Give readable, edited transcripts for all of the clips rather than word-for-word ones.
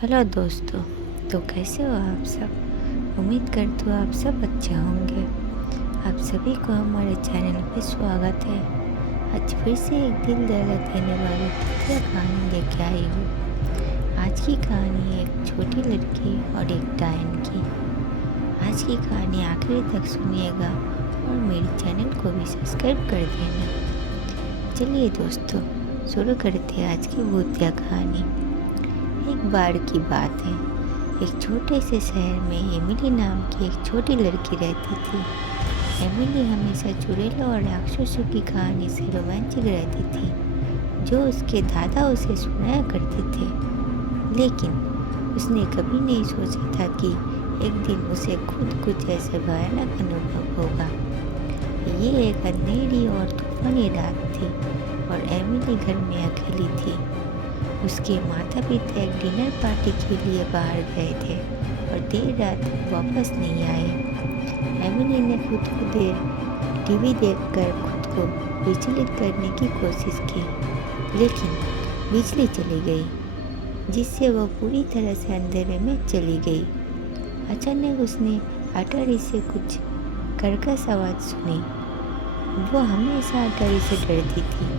Hello दोस्तों। तो कैसे हो आप सब? उम्मीद करती हूँ आप सब अच्छे होंगे। आप सभी को हमारे चैनल पे स्वागत है। आज फिर से एक दिल दहला देने वाली भूतिया कहानी लेके आई हूँ। आज की कहानी है एक छोटी लड़की और एक डायन की। आज की कहानी आखिरी तक सुनिएगा और मेरे चैनल को भी सब्सक्राइब कर देना। चलिए दोस्तों, शुरू करते हैं आज की भूतिया कहानी। एक बार की बात है, एक छोटे से शहर में एमिली नाम की एक छोटी लड़की रहती थी। एमिली हमेशा चुड़ैलों और राक्षसों की कहानी से रोमांचित रहती थी जो उसके दादा उसे सुनाया करते थे। लेकिन उसने कभी नहीं सोचा था कि एक दिन उसे खुद कुछ ऐसे भयानक अनुभव होगा। ये एक अंधेरी और तूफानी रात थी और एमिली घर में अकेली थी। उसके माता पिता एक डिनर पार्टी के लिए बाहर गए थे और देर रात वापस नहीं आए। एमिली ने खुद को टीवी देखकर खुद को विचलित करने की कोशिश की, लेकिन बिजली चली गई जिससे वो पूरी तरह से अंधेरे में चली गई। अचानक उसने अटारी से कुछ कर्कश आवाज़ सुनी। वो हमेशा अटारी से डरती थी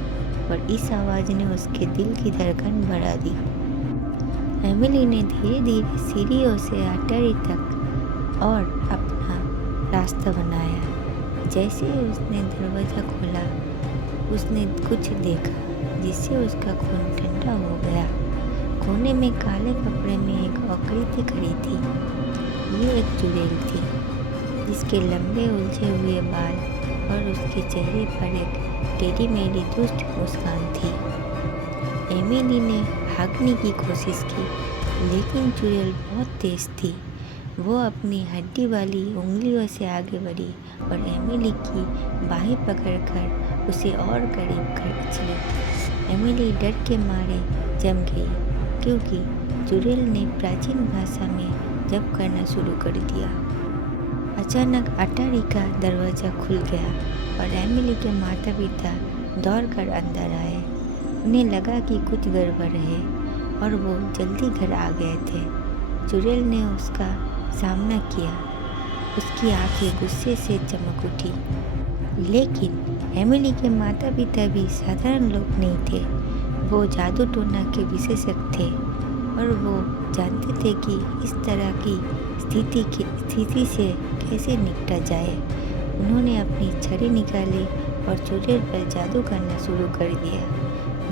और इस आवाज़ ने उसके दिल की धड़कन बढ़ा दी। एमिली ने धीरे धीरे सीढ़ियों से अटारी तक और अपना रास्ता बनाया। जैसे ही उसने दरवाज़ा खोला, उसने कुछ देखा जिससे उसका खून ठंडा हो गया। कोने में काले कपड़े में एक आकृति खड़ी थी। ये एक चुड़ैल थी जिसके लंबे उलझे हुए बाल और उसके चेहरे पर एक टेढ़ी मेढ़ी दुष्ट मुस्कान थी। एमिली ने भागने की कोशिश की, लेकिन चुड़ैल बहुत तेज थी। वो अपनी हड्डी वाली उंगलियों से आगे बढ़ी और एमिली की बाहें पकड़कर उसे और करीब खींच ली। एमिली डर के मारे जम गई क्योंकि चुड़ैल ने प्राचीन भाषा में जप करना शुरू कर दिया। अचानक अटारी का दरवाज़ा खुल गया और एमिली के माता पिता दौड़कर अंदर आए। उन्हें लगा कि कुछ गड़बड़ है और वो जल्दी घर आ गए थे। चुड़ैल ने उसका सामना किया। उसकी आंखें गुस्से से चमक उठी। लेकिन एमिली के माता पिता भी साधारण लोग नहीं थे। वो जादू टोना के विशेषज्ञ थे और वो जानते थे कि इस तरह की स्थिति से कैसे निपटा जाए। उन्होंने अपनी छड़ी निकाली और चुड़ैल पर जादू करना शुरू कर दिया,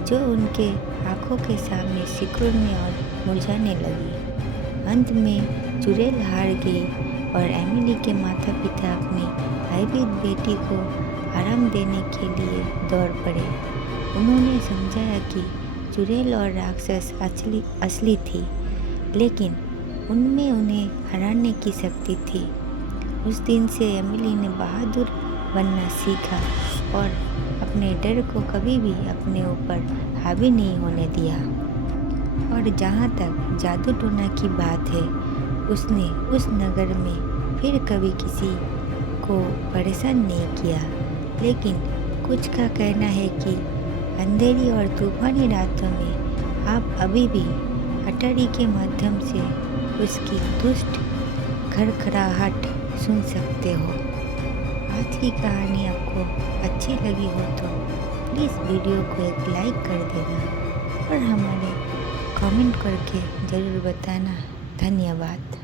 जो उनके आंखों के सामने सिकुड़ने और मुरझाने लगी। अंत में चुड़ैल हार गई और एमिली के माता पिता अपनी भयभीत बेटी को आराम देने के लिए दौड़ पड़े। उन्होंने समझाया कि चुड़ैल और राक्षस असली थी, लेकिन उनमें उन्हें हराने की शक्ति थी। उस दिन से एमिली ने बहादुर बनना सीखा और अपने डर को कभी भी अपने ऊपर हावी नहीं होने दिया। और जहाँ तक जादू टोना की बात है, उसने उस नगर में फिर कभी किसी को परेशान नहीं किया। लेकिन कुछ का कहना है कि अंधेरी और तूफानी रातों में आप अभी भी अटारी के माध्यम से उसकी दुष्ट खड़खड़ाहट सुन सकते हो। आज की कहानी आपको अच्छी लगी हो तो प्लीज़ वीडियो को एक लाइक कर देना और हमारे कमेंट करके ज़रूर बताना। धन्यवाद।